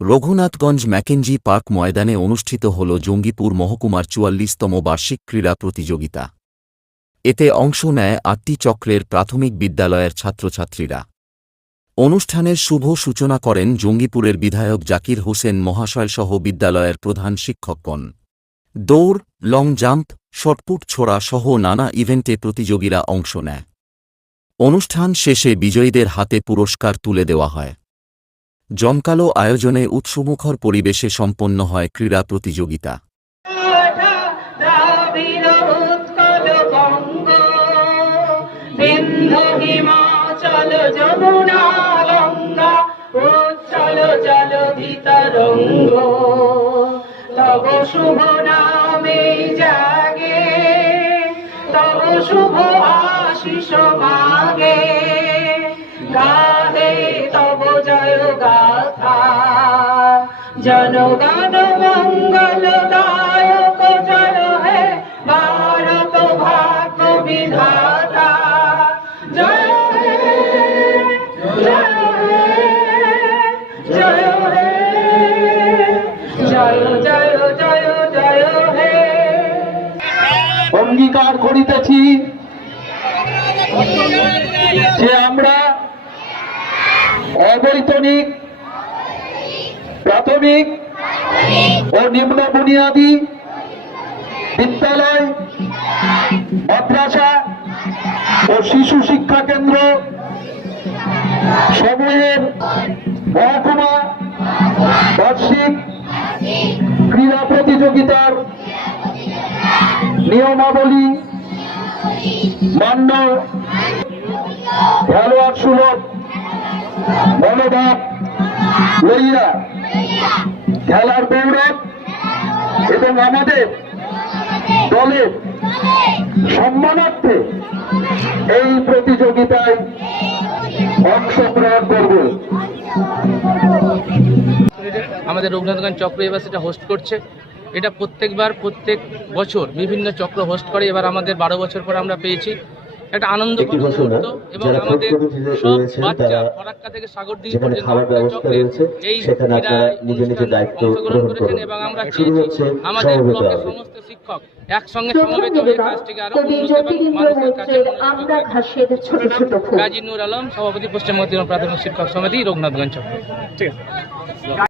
Raghunathganj Mackenzie park ময়দানে অনুষ্ঠিত হল জঙ্গিপুর মহকুমার চুয়াল্লিশতম বার্ষিক ক্রীড়া প্রতিযোগিতা। এতে অংশ নেয় আটটি চক্রের প্রাথমিক বিদ্যালয়ের ছাত্রছাত্রীরা। অনুষ্ঠানের শুভ সূচনা করেন জঙ্গিপুরের বিধায়ক জাকির হোসেন মহাশয়সহ বিদ্যালয়ের প্রধান শিক্ষকগণ। দৌড়, লং জাম্প, শটপুট ছোড়া সহ নানা ইভেন্টে প্রতিযোগীরা অংশ নেয়। অনুষ্ঠান শেষে বিজয়ীদের হাতে পুরস্কার তুলে দেওয়া হয়। জমকালো আয়োজনে উৎসমুখর পরিবেশে সম্পন্ন হয় ক্রীড়া প্রতিযোগিতা। শুভ শুভ আশিস মাগে। জনগণ মঙ্গল দায়ক জয় হে ভারত ভাগ্য বিধাতা। জয় হে, জয় জয় জয় জয় হে। অঙ্গীকার করিতেছি যে আমরা অবৈতনিক প্রাথমিক ও নিম্ন বুনিয়াদী বিদ্যালয়, মাদ্রাসা ও শিশু শিক্ষা কেন্দ্র সমূহের মহকুমা, বার্ষিক ক্রীড়া প্রতিযোগিতার নিয়মাবলী, মান্য, খেলোয়াড় সুলভ, মনোভাব লইয়া খেলার গৌরব এবং আমাদের দলের সম্মানার্থে এই প্রতিযোগিতায় অংশগ্রহণ করবে। আমাদের রঘুনাথগঞ্জ চক্র এবার সেটা হোস্ট করছে। এটা প্রত্যেকবার, প্রত্যেক বছর বিভিন্ন চক্র হোস্ট করে। এবার আমাদের বারো বছর পর আমরা পেয়েছি। একটা আনন্দ ঘোষণা, এবং আমাদের সব বাচ্চা ফরাক্কা থেকে সাগরদিঘি যেখানে পর্যন্ত খাবার ব্যবস্থা রয়েছে, এই সেখানে আপনারা ক্রীড়ায় নিজে নিজে দায়িত্ব অংশগ্রহণ গ্রহণ করেছেন এবং আমরা শুরু চেয়েছি হচ্ছে আমাদের ব্লকের সমস্ত শিক্ষক একসঙ্গে সমবেত হয়ে কাজটিকে আরও উন্নত এবং মানুষের কাছে আমরা ঘাসের ছোট ছোট ফুল। কাজী নুর আলম সভাপতি পশ্চিমবঙ্গ প্রাথমিক শিক্ষক সমিতি রঘুনাথগঞ্জ। চক্র ঠিক আছে।